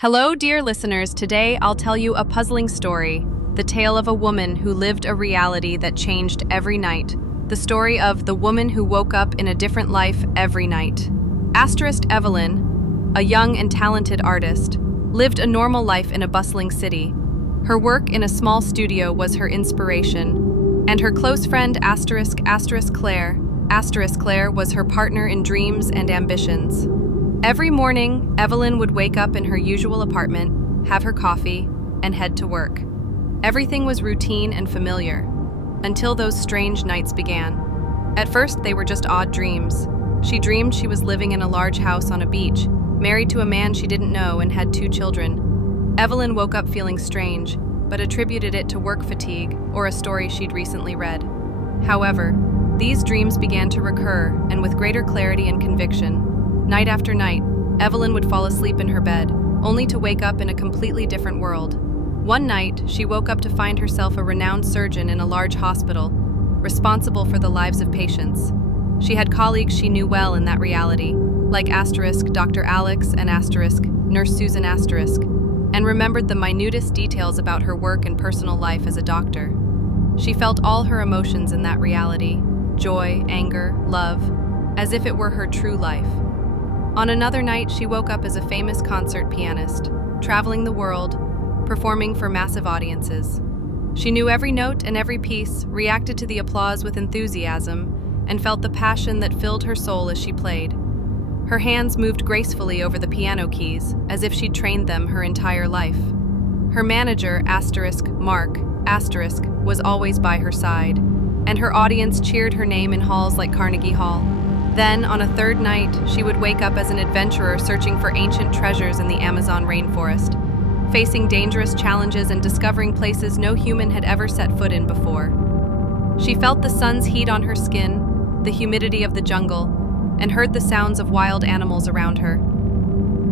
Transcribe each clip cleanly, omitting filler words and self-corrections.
Hello, dear listeners. Today I'll tell you a puzzling story, the tale of a woman who lived a reality that changed every night. The story of the woman who woke up in a different life every night. Asterisk Evelyn, a young and talented artist, lived a normal life in a bustling city. Her work in a small studio was her inspiration, and her close friend Claire was her partner in dreams and ambitions. Every morning, Evelyn would wake up in her usual apartment, have her coffee, and head to work. Everything was routine and familiar, until those strange nights began. At first, they were just odd dreams. She dreamed she was living in a large house on a beach, married to a man she didn't know, and had 2 children. Evelyn woke up feeling strange, but attributed it to work fatigue or a story she'd recently read. However, these dreams began to recur, and with greater clarity and conviction. Night after night, Evelyn would fall asleep in her bed, only to wake up in a completely different world. One night, she woke up to find herself a renowned surgeon in a large hospital, responsible for the lives of patients. She had colleagues she knew well in that reality, like Dr. Alex and Nurse Susan and remembered the minutest details about her work and personal life as a doctor. She felt all her emotions in that reality, joy, anger, love, as if it were her true life. On another night, she woke up as a famous concert pianist, traveling the world, performing for massive audiences. She knew every note and every piece, reacted to the applause with enthusiasm, and felt the passion that filled her soul as she played. Her hands moved gracefully over the piano keys, as if she'd trained them her entire life. Her manager, Mark, was always by her side, and her audience cheered her name in halls like Carnegie Hall. Then, on a third night, she would wake up as an adventurer searching for ancient treasures in the Amazon rainforest, facing dangerous challenges and discovering places no human had ever set foot in before. She felt the sun's heat on her skin, the humidity of the jungle, and heard the sounds of wild animals around her.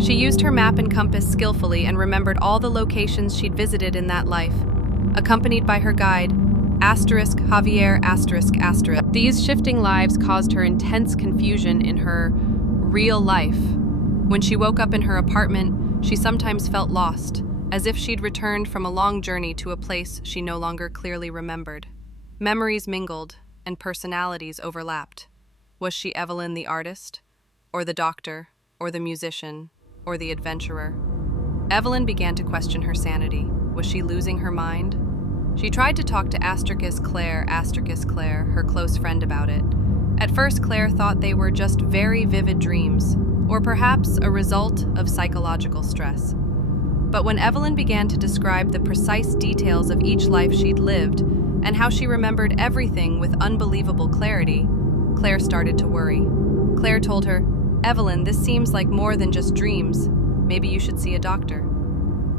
She used her map and compass skillfully and remembered all the locations she'd visited in that life, accompanied by her guide, Javier. These shifting lives caused her intense confusion in her real life. When she woke up in her apartment, she sometimes felt lost, as if she'd returned from a long journey to a place she no longer clearly remembered. Memories mingled, and personalities overlapped. Was she Evelyn the artist, or the doctor, or the musician, or the adventurer? Evelyn began to question her sanity. Was she losing her mind? She tried to talk to Claire, her close friend, about it. At first, Claire thought they were just very vivid dreams, or perhaps a result of psychological stress. But when Evelyn began to describe the precise details of each life she'd lived and how she remembered everything with unbelievable clarity, Claire started to worry. Claire told her, "Evelyn, this seems like more than just dreams. Maybe you should see a doctor."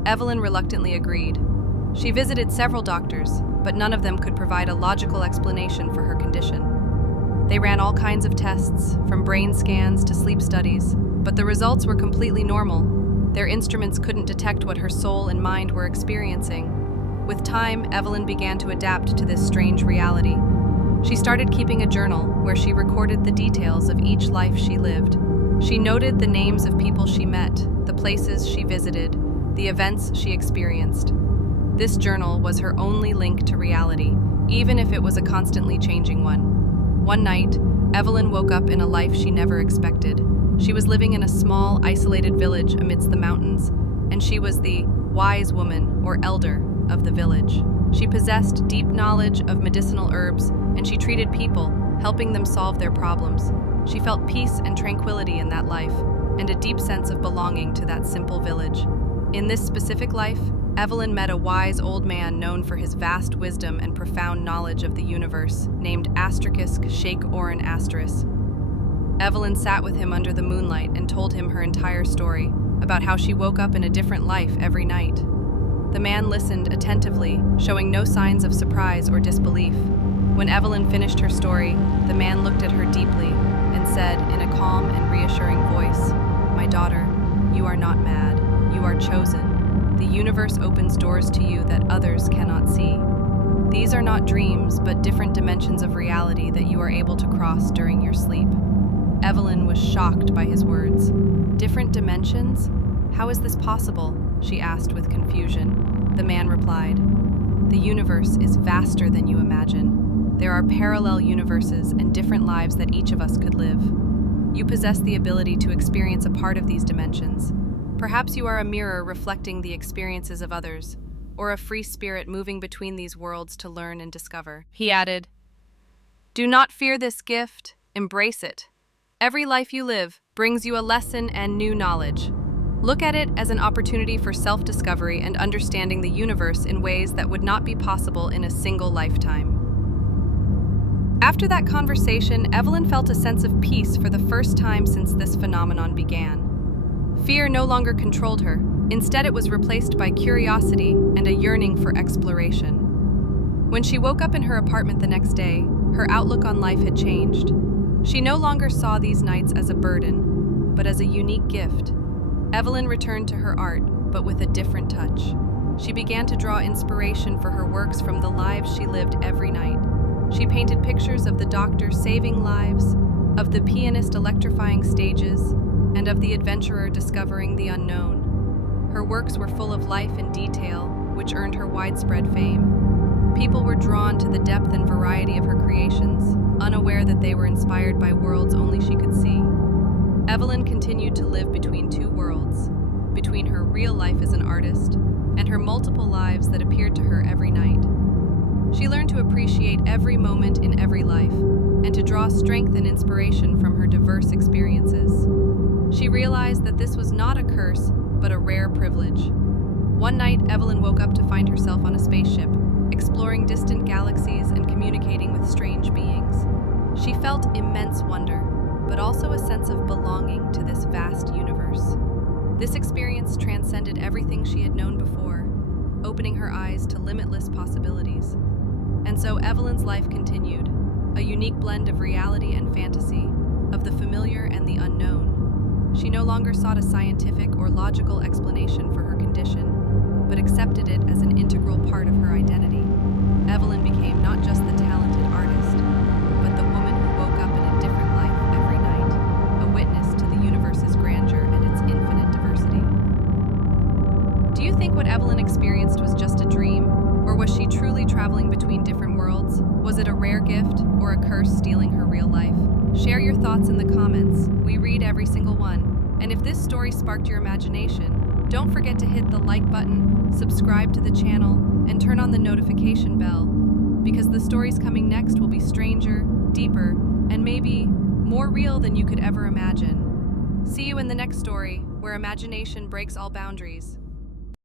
Evelyn reluctantly agreed. She visited several doctors, but none of them could provide a logical explanation for her condition. They ran all kinds of tests, from brain scans to sleep studies, but the results were completely normal. Their instruments couldn't detect what her soul and mind were experiencing. With time, Evelyn began to adapt to this strange reality. She started keeping a journal where she recorded the details of each life she lived. She noted the names of people she met, the places she visited, the events she experienced. This journal was her only link to reality, even if it was a constantly changing one. One night, Evelyn woke up in a life she never expected. She was living in a small, isolated village amidst the mountains, and she was the wise woman, or elder, of the village. She possessed deep knowledge of medicinal herbs, and she treated people, helping them solve their problems. She felt peace and tranquility in that life, and a deep sense of belonging to that simple village. In this specific life, Evelyn met a wise old man known for his vast wisdom and profound knowledge of the universe, named Sheikh Oren Asteris. Evelyn sat with him under the moonlight and told him her entire story, about how she woke up in a different life every night. The man listened attentively, showing no signs of surprise or disbelief. When Evelyn finished her story, the man looked at her deeply and said in a calm and reassuring voice, "My daughter, you are not mad. You are chosen. The universe opens doors to you that others cannot see. These are not dreams, but different dimensions of reality that you are able to cross during your sleep." Evelyn was shocked by his words. Different dimensions? "How is this possible?" she asked with confusion. The man replied, "The universe is vaster than you imagine. There are parallel universes and different lives that each of us could live. You possess the ability to experience a part of these dimensions. Perhaps you are a mirror reflecting the experiences of others, or a free spirit moving between these worlds to learn and discover." He added, "Do not fear this gift, embrace it. Every life you live brings you a lesson and new knowledge. Look at it as an opportunity for self-discovery and understanding the universe in ways that would not be possible in a single lifetime." After that conversation, Evelyn felt a sense of peace for the first time since this phenomenon began. Fear no longer controlled her. Instead, it was replaced by curiosity and a yearning for exploration. When she woke up in her apartment the next day, her outlook on life had changed. She no longer saw these nights as a burden, but as a unique gift. Evelyn returned to her art, but with a different touch. She began to draw inspiration for her works from the lives she lived every night. She painted pictures of the doctor saving lives, of the pianist electrifying stages, and of the adventurer discovering the unknown. Her works were full of life and detail, which earned her widespread fame. People were drawn to the depth and variety of her creations, unaware that they were inspired by worlds only she could see. Evelyn continued to live between two worlds, between her real life as an artist and her multiple lives that appeared to her every night. She learned to appreciate every moment in every life and to draw strength and inspiration from her diverse experiences. She realized that this was not a curse, but a rare privilege. One night, Evelyn woke up to find herself on a spaceship, exploring distant galaxies and communicating with strange beings. She felt immense wonder, but also a sense of belonging to this vast universe. This experience transcended everything she had known before, opening her eyes to limitless possibilities. And so Evelyn's life continued, a unique blend of reality and fantasy, of the familiar and the unknown. She no longer sought a scientific or logical explanation for her condition, but accepted it as an integral part of her identity. Evelyn became not just the talented artist, but the woman who woke up in a different life every night, a witness to the universe's grandeur and its infinite diversity. Do you think what Evelyn experienced was just a dream, or was she truly traveling between different worlds? Was it a rare gift, or a curse stealing her real life? Share your thoughts in the comments. We read every single one. And if this story sparked your imagination, don't forget to hit the like button, subscribe to the channel, and turn on the notification bell, because the stories coming next will be stranger, deeper, and maybe more real than you could ever imagine. See you in the next story, where imagination breaks all boundaries.